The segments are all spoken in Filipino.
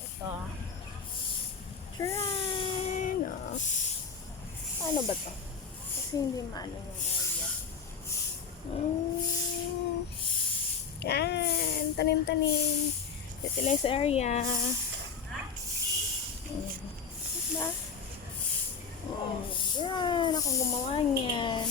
Ito. Shrine. Oh. Ano ba to? Kasi hindi maano yung area. Yan. Tanim-tanim. Utilize area. Diba? Yan. Akong gumawa niyan.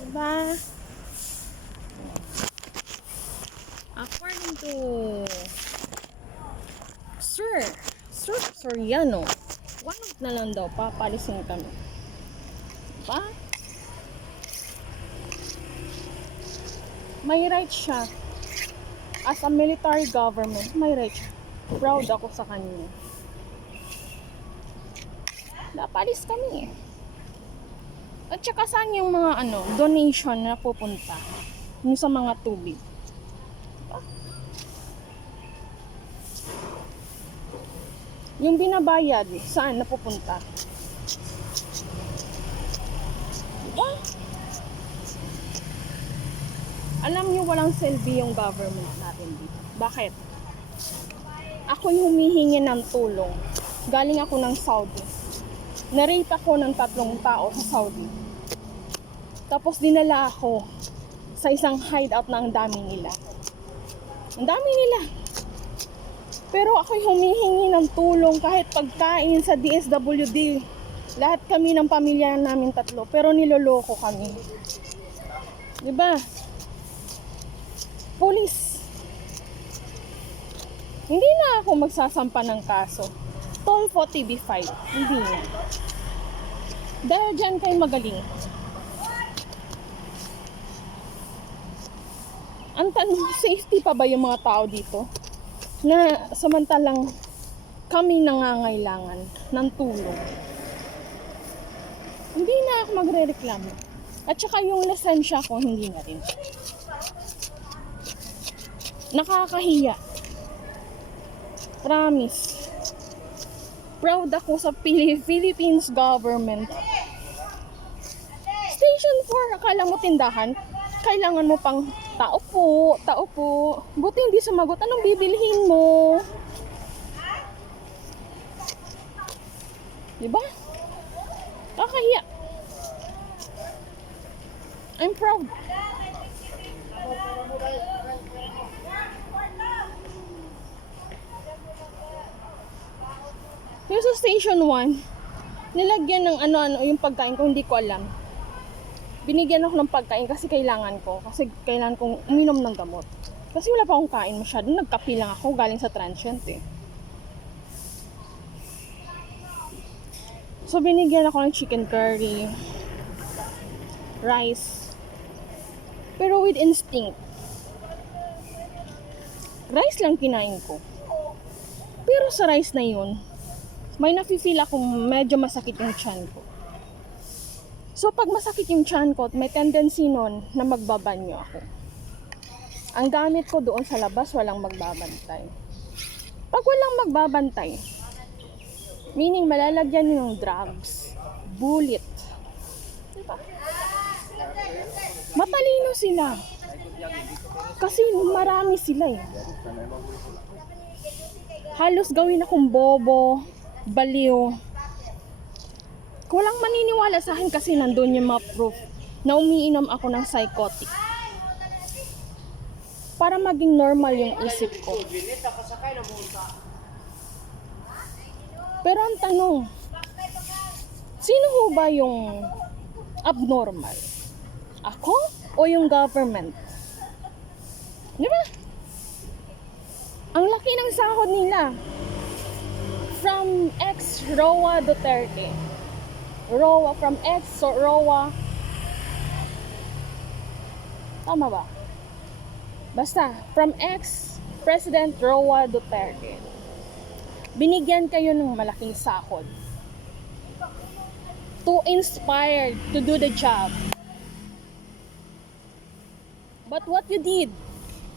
Diba? According to Sir Soriano, one week na lang daw, papalisin kami. Diba? May right siya. As a military government, may right siya. Proud ako sa kanya. Napalis kami. At saka saan yung mga donation na pupunta? Yung sa mga tubig. Yung binabayad, saan napupunta? Diba? Alam niyo walang silbi yung government natin dito. Bakit? Ako yung humihingi ng tulong. Galing ako ng Saudi. Na-rape ako ng 3 tao sa Saudi. Tapos dinala ako sa isang hideout na ang dami nila. Ang dami nila. Pero ako'y humihingi ng tulong kahit pagkain sa DSWD. Lahat kami ng pamilya namin 3. Pero niloloko kami. Diba? Police. Hindi na ako magsasampa ng kaso. Tolfo TV5. Hindi na. Dahil dyan kayo magaling. Ang tanong, safety pa ba yung mga tao dito? Na samantalang kami nangangailangan ng tulong. Hindi na ako magre-reklamo. At saka yung lisensya ko, hindi na rin. Nakakahiya. Promise. Proud ako sa Philippines government. Station 4, akala mo tindahan? Kailangan mo pang tao po. Buti hindi sumagot. Anong bibilhin mo? Diba? Kakahiya. I'm proud. Yung sa station 1, nilagyan ng ano-ano yung pagkain ko, hindi ko alam. Binigyan ako ng pagkain kasi kailangan ko. Kasi kailangan kong uminom ng gamot. Kasi wala pa akong kain masyado. Nagkape lang ako galing sa transient eh. So binigyan ako ng chicken curry, rice. Pero with instinct. Rice lang kinain ko. Pero sa rice na yun, may nafe-feel akong medyo masakit yung tiyan ko. So, pag masakit yung tiyan ko, may tendency nun na magbabanyo ako. Ang gamit ko doon sa labas, walang magbabantay. Pag walang magbabantay, meaning malalagyan yung drugs, bullet. Diba? Matalino sila. Kasi marami sila eh. Halos gawin akong bobo, baliw. Walang maniniwala sa akin kasi nandun yung mga proof na umiinom ako ng psychotic. Para maging normal yung isip ko. Pero ang tanong, sino ho ba yung abnormal? Ako o yung government? Di ba? Ang laki ng sahod nila. From ex-Roa Duterte. From ex-Roa. Tama ba? Basta, from ex-President Roa Duterte. Binigyan kayo ng malaking sahod. Too inspired to do the job. But what you did?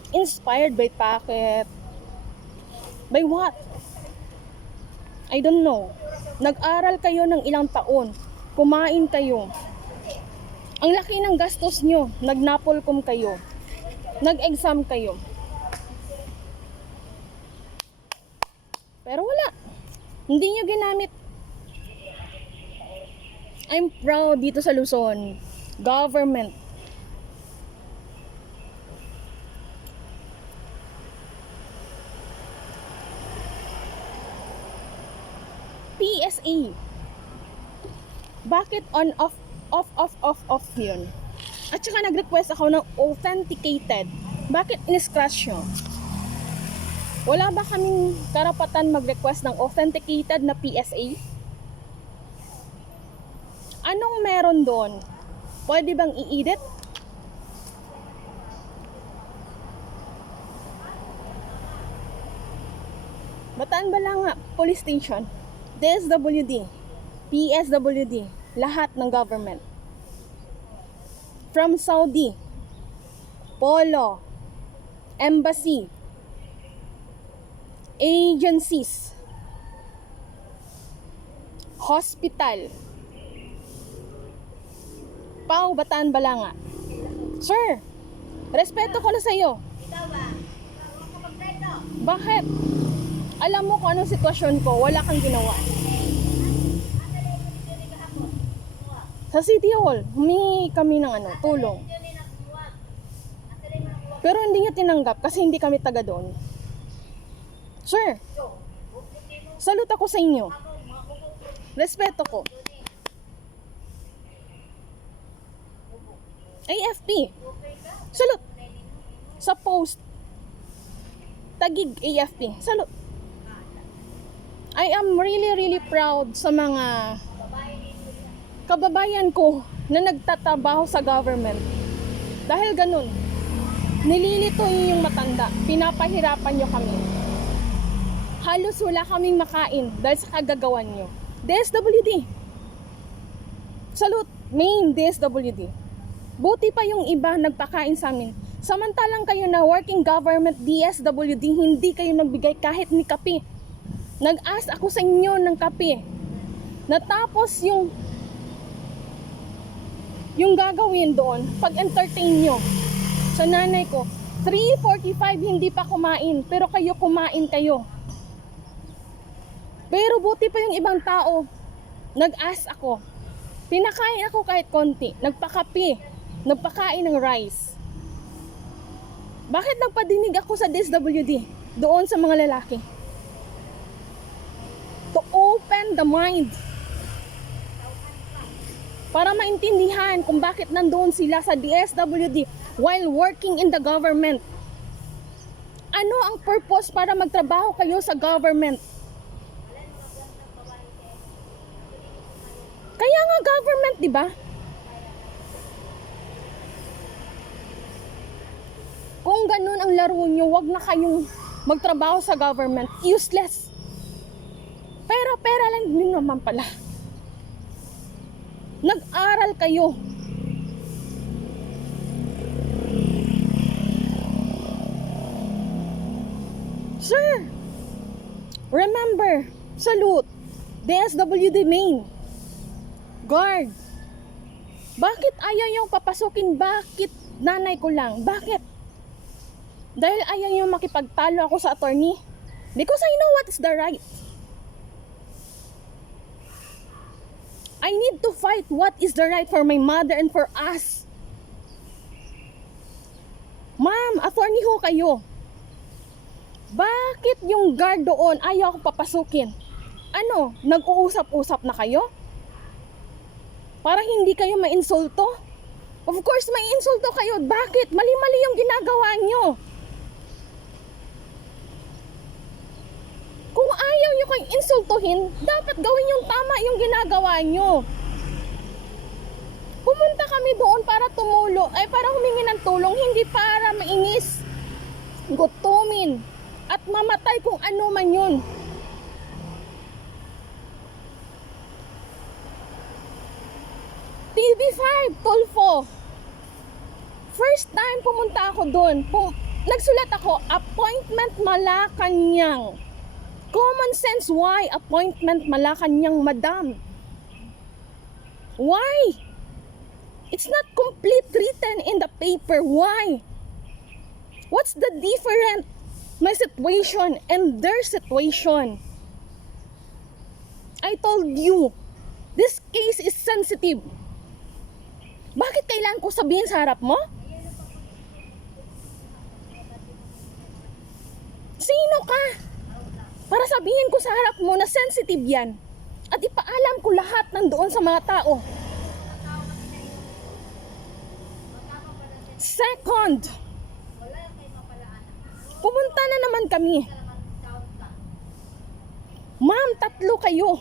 Inspired by packet? By what? I don't know. Nag-aral kayo ng ilang taon. Kumain kayo. Ang laki ng gastos nyo. Nag-napolcom kayo. Nag-exam kayo. Pero wala. Hindi nyo ginamit. I'm proud dito sa Luzon. Government. PSA. Bakit on off yun? At saka nag-request ako ng authenticated. Bakit in-scratch nyo? Wala ba kaming karapatan mag-request ng authenticated na PSA? Anong meron doon? Pwede bang i-edit? Bataan Balanga Police Station, DSWD, PSWD, lahat ng government. From Saudi, Polo, Embassy, agencies, hospital, Pau, Bataan Balanga. Sir, respeto ko na sa'yo. Bakit? Alam mo kung anong sitwasyon ko, wala kang ginawa. Sa City Hall, humingi kami ng tulong. Pero hindi niya tinanggap kasi hindi kami taga doon. Sir, salute ako sa inyo. Respeto ko. AFP. Salute. Sa post. Tagig AFP. Salute. I am really proud sa mga kababayan ko na nagtatrabaho sa government. Dahil ganun, nililito yung matanda. Pinapahirapan nyo kami. Halos wala kaming makain dahil sa kagagawan nyo. DSWD. Salute. Main DSWD. Buti pa yung iba nagpakain sa amin. Samantalang kayo na working government DSWD, hindi kayo nagbigay kahit ni kape. Nag-ask ako sa inyo ng kape. Natapos yung gagawin doon, pag-entertain nyo sa nanay ko. 3:45 hindi pa kumain, pero kayo kumain kayo. Pero buti pa yung ibang tao, nag-ask ako. Pinakain ako kahit konti, nagpakape, nagpakain ng rice. Bakit nagpadinig ako sa DSWD doon sa mga lalaki? To open the mind. Para maintindihan kung bakit nandoon sila sa DSWD while working in the government. Ano ang purpose para magtrabaho kayo sa government? Kaya nga government, di ba? Kung ganun ang laro nyo, wag na kayong magtrabaho sa government. Useless. Pera lang din naman pala. Nag-aral kayo. Sir, remember, salute, DSWD main, guard. Bakit ayaw yung papasukin? Bakit nanay ko lang? Bakit? Dahil ayaw yung makipagtalo ako sa attorney? Because I know what is the right. I need to fight what is the right for my mother and for us. Ma'am, attorney ho kayo. Bakit yung guard doon ayaw akong papasukin? Ano, nag-uusap-usap na kayo? Para hindi kayo ma-insulto? Of course, ma-insulto kayo. Bakit? Mali-mali yung ginagawa nyo. Kung ayaw nyo kayong insultuhin, dapat gawin yung tama yung ginagawa nyo. Pumunta kami doon para tumulo, ay para humingi ng tulong, hindi para mainis, gutumin, at mamatay kung ano man yun. TV5, Tulfo. First time pumunta ako doon, nagsulat ako, appointment Malacanang. Common sense, why? Appointment Malacanang, madam. Why? It's not complete written in the paper. Why? What's the difference? My situation and their situation. I told you, this case is sensitive. Bakit kailangan ko sabihin sa harap mo? Sino ka? Para sabihin ko sa harap mo na sensitive yan. At ipaalam ko lahat ng doon sa mga tao. Second, pumunta na naman kami. Ma'am, 3 kayo.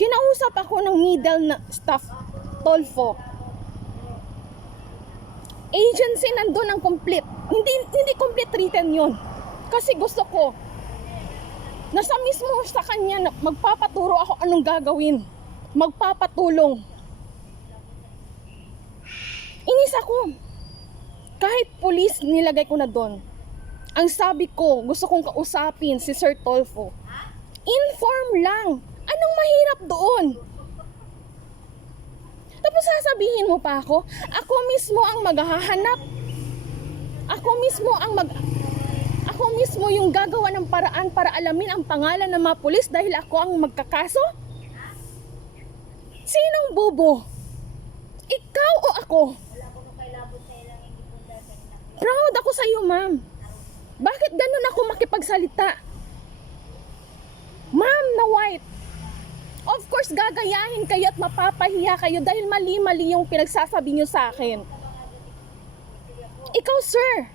Kinausap ako ng middle na staff, Tolfo. Agency nandun ang complete. Hindi complete written yun. Kasi gusto ko, nasa mismo sa kanya na magpapaturo ako anong gagawin. Magpapatulong. Inis ako. Kahit police nilagay ko na doon. Ang sabi ko, gusto kong kausapin si Sir Tolfo. Inform lang. Anong mahirap doon? Tapos sasabihin mo pa ako, ako mismo ang maghahanap. Ako mismo yung gagawa ng paraan para alamin ang pangalan ng mga pulis dahil ako ang magkakaso? Sinong bobo? Ikaw o ako? Proud ako sa iyo, ma'am. Bakit ganun ako makipagsalita? Ma'am na white. Of course, gagayahin kayo at mapapahiya kayo dahil mali-mali yung pinagsasabi nyo sa akin. Ikaw, sir.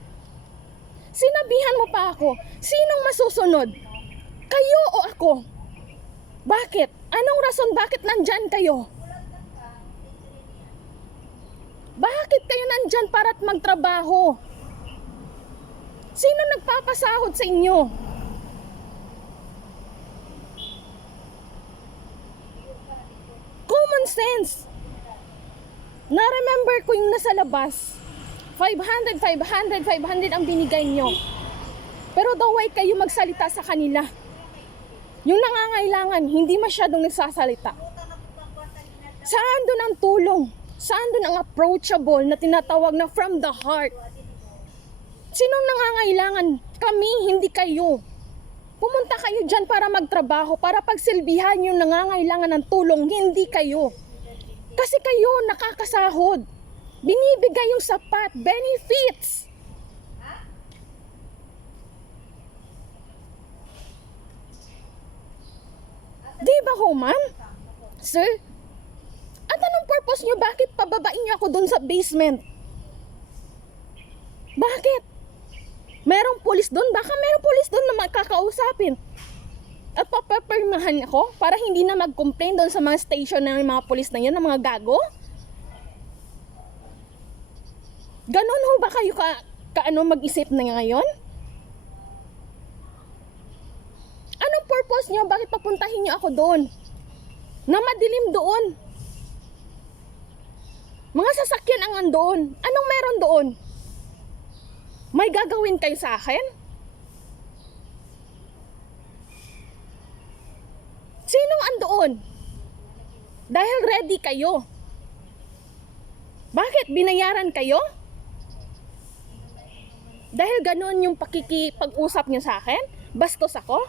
Sinabihan mo pa ako. Sinong masusunod? Kayo o ako? Bakit? Anong rason bakit nandyan kayo? Bakit kayo nandyan para't magtrabaho? Sino nagpapasahod sa inyo? Common sense. Na-remember ko yung nasa labas. 500 ang binigay nyo. Pero daw ay kayo magsalita sa kanila. Yung nangangailangan, hindi masyadong nagsasalita. Saan doon ang tulong? Saan doon ang approachable na tinatawag na from the heart? Sinong nangangailangan? Kami, hindi kayo. Pumunta kayo dyan para magtrabaho, para pagsilbihan yung nangangailangan ng tulong, hindi kayo. Kasi kayo nakakasahod. Binibigay yung sapat, benefits. Di ba ho, ma'am? Sir? At anong purpose nyo? Bakit pababain nyo ako dun sa basement? Bakit? Merong pulis doon? Baka merong pulis doon na makakausapin. At papapirmahan ako para hindi na mag-complain doon sa mga station ng mga pulis na yun, ng mga gago? Ganon ho ba kayo mag-isip na ngayon? Anong purpose nyo? Bakit papuntahin nyo ako doon? Na madilim doon. Mga sasakyan ang andoon. Anong meron doon? May gagawin kayo sa akin? Sinong andoon? Dahil ready kayo. Bakit? Binayaran kayo? Dahil ganun yung pakikipag-usap niyo sa akin? Bastos ako?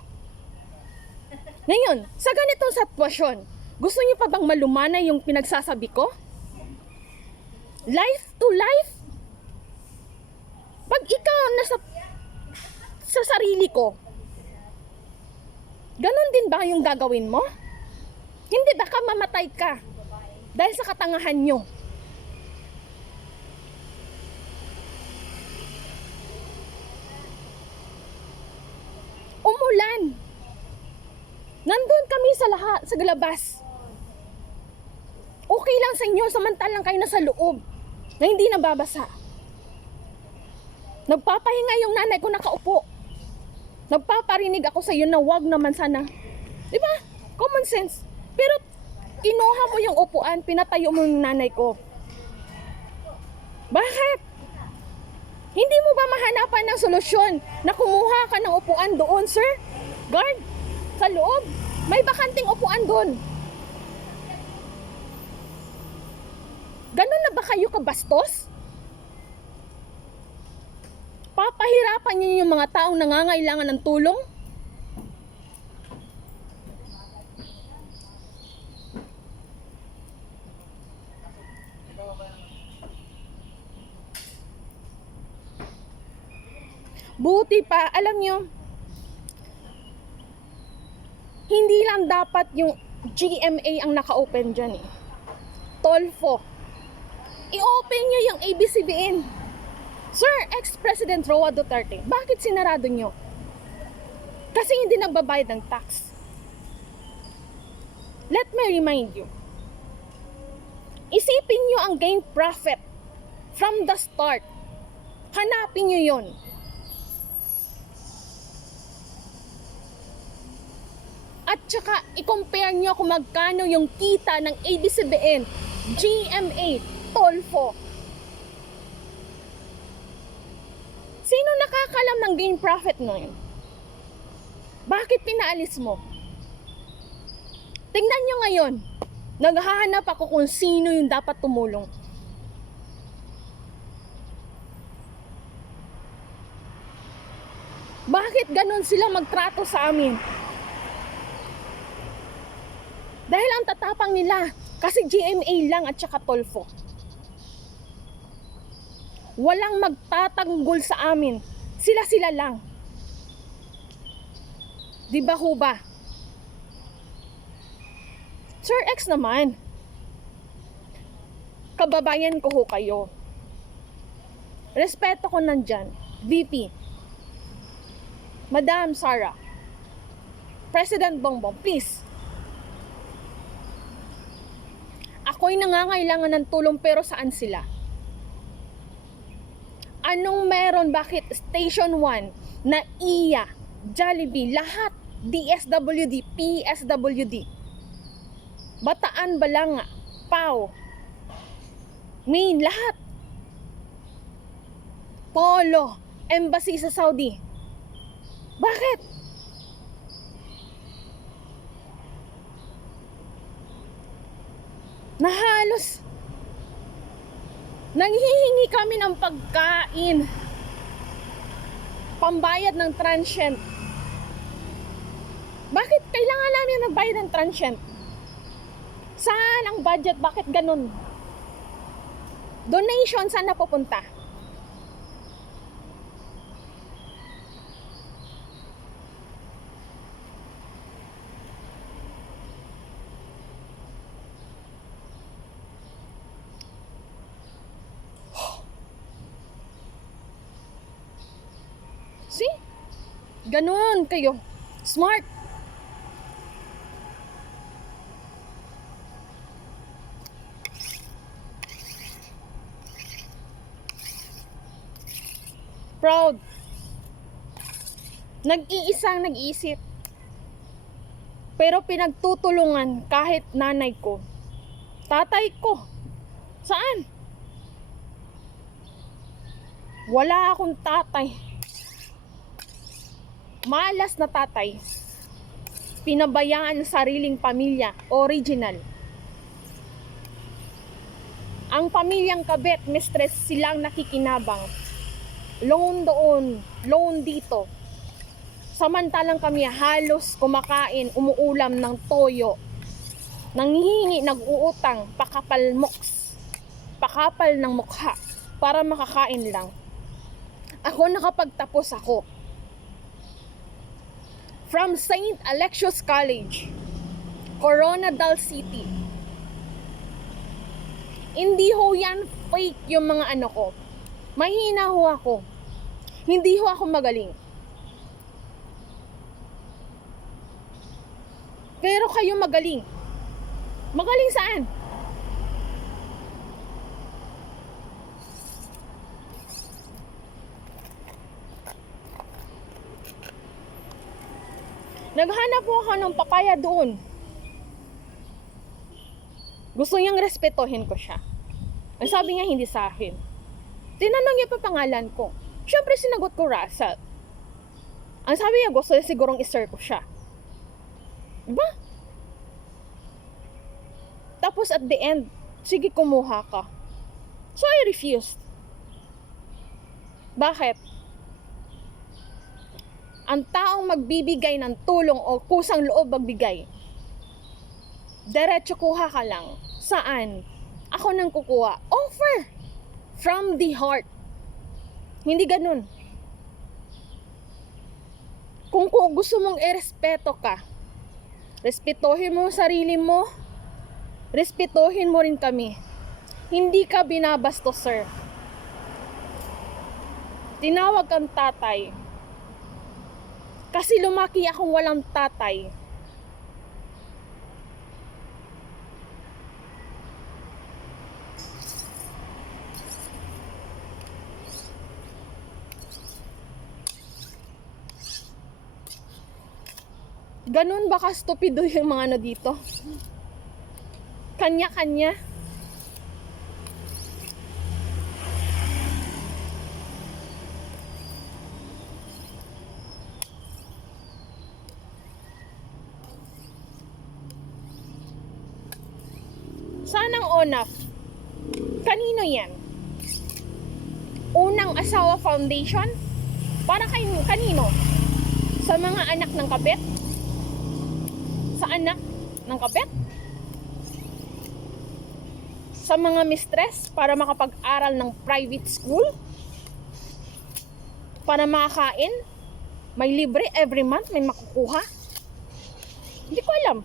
Ngayon, sa ganitong sitwasyon, gusto niyo pa bang malumanay yung pinagsasabi ko? Life to life? Pag ikaw sa sarili ko, ganon din ba yung gagawin mo? Hindi, baka mamatay ka dahil sa katangahan nyo. Umulan. Nandun kami sa labas. Okay lang sa inyo, samantalang kayo nasa loob na hindi nababasa. Nagpapahinga yung nanay ko nakaupo. Nagpaparinig ako sa iyo na wag naman sana. Di ba? Common sense. Pero kinuha mo yung upuan, pinatayo mo yung nanay ko. Bakit? Hindi mo ba mahanapan ng solusyon na kumuha ka ng upuan doon, sir? Guard, sa loob. May bakanting upuan doon. Ganun na ba kayo kabastos? Papahirapan niyo yung mga taong nangangailangan ng tulong? Buti pa, alam nyo, hindi lang dapat yung GMA ang naka-open dyan eh. Tolfo. I-open nyo yung ABCBN. Sir, ex-President Roa Duterte, bakit sinarado nyo? Kasi hindi nagbabayad ng tax. Let me remind you. Isipin nyo ang gain profit from the start. Hanapin nyo yon. At saka, i-compare nyo kung magkano yung kita ng ABCBN, GMA, Tolfo. Sino nakakalam ng gain profit na yun? Bakit pinaalis mo? Tingnan nyo ngayon, naghahanap ako kung sino yung dapat tumulong. Bakit ganon sila magtrato sa amin? Dahil ang tatapang nila, kasi GMA lang at saka Tolfo. Walang magtatanggol sa amin. Sila-sila lang. Di ba ho ba? Sir X naman, kababayan ko ho kayo. Respeto ko nandyan. VP, Madam Sara, President Bongbong, please. Ako'y nangangailangan ng tulong pero saan sila? Anong meron? Bakit Station 1, NAIA, Jollibee, lahat, DSWD, PSWD, Bataan, Balanga, PAO, Main, lahat. Polo, Embassy sa Saudi. Bakit? Na halos nanghihingi kami ng pagkain, pambayad ng transient. Bakit kailangan namin magbayad ng transient? Saan ang budget? Bakit ganun? Donation saan napupunta? See? Ganun kayo. Smart. Proud. Nag-iisang nag-iisip. Pero pinagtutulungan kahit nanay ko. Tatay ko. Saan? Wala akong tatay. Malas na tatay. Pinabayaan ang sariling pamilya, original. Ang pamilyang Kabet, mistress, silang nakikinabang. Loan doon, loan dito. Samantalang kami halos kumakain, umuulam ng toyo. Nanghihingi, nag-uutang, pakapal ng mukha para makakain lang. Ako nakapagtapos ako. From St. Alexius College, Coronadal City. Hindi ho yan fake yung mga ano ko. Mahina ho ako. Hindi ho ako magaling. Pero kayo magaling. Magaling saan? Naghanap po ako ng papaya doon. Gusto niyang respetohin ko siya. Ang sabi niya hindi sa akin. Tinanong niya pa pangalan ko. Siyempre sinagot ko Russell. Ang sabi niya gusto niya sigurong i-serve ko siya. Diba? Tapos at the end, sige kumuha ka. So I refused. Bakit? Ang taong magbibigay ng tulong o kusang loob magbigay, diretso kuha ka lang. Saan? Ako nang kukuha. Offer! From the heart. Hindi ganun. Kung gusto mong irespeto ka, respetuhin mo ang sarili mo, respetuhin mo rin kami. Hindi ka binabastos, sir. Tinawag kang tatay. Kasi lumaki akong walang tatay. Ganun ba ka-stupido yung mga ano dito? Kanya-kanya. Sanang onaf. Kanino yan? Unang Asawa Foundation? Para kay kanino? Sa mga anak ng kabet? Sa anak ng kabet? Sa mga mistress para makapag-aral ng private school? Para makakain? May libre every month, may makukuha? Hindi ko alam.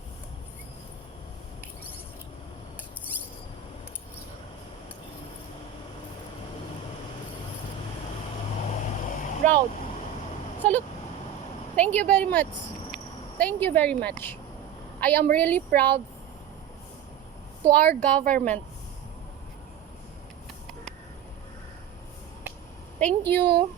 Proud. Salute. Thank you very much. Thank you very much. I am really proud to our government. Thank you.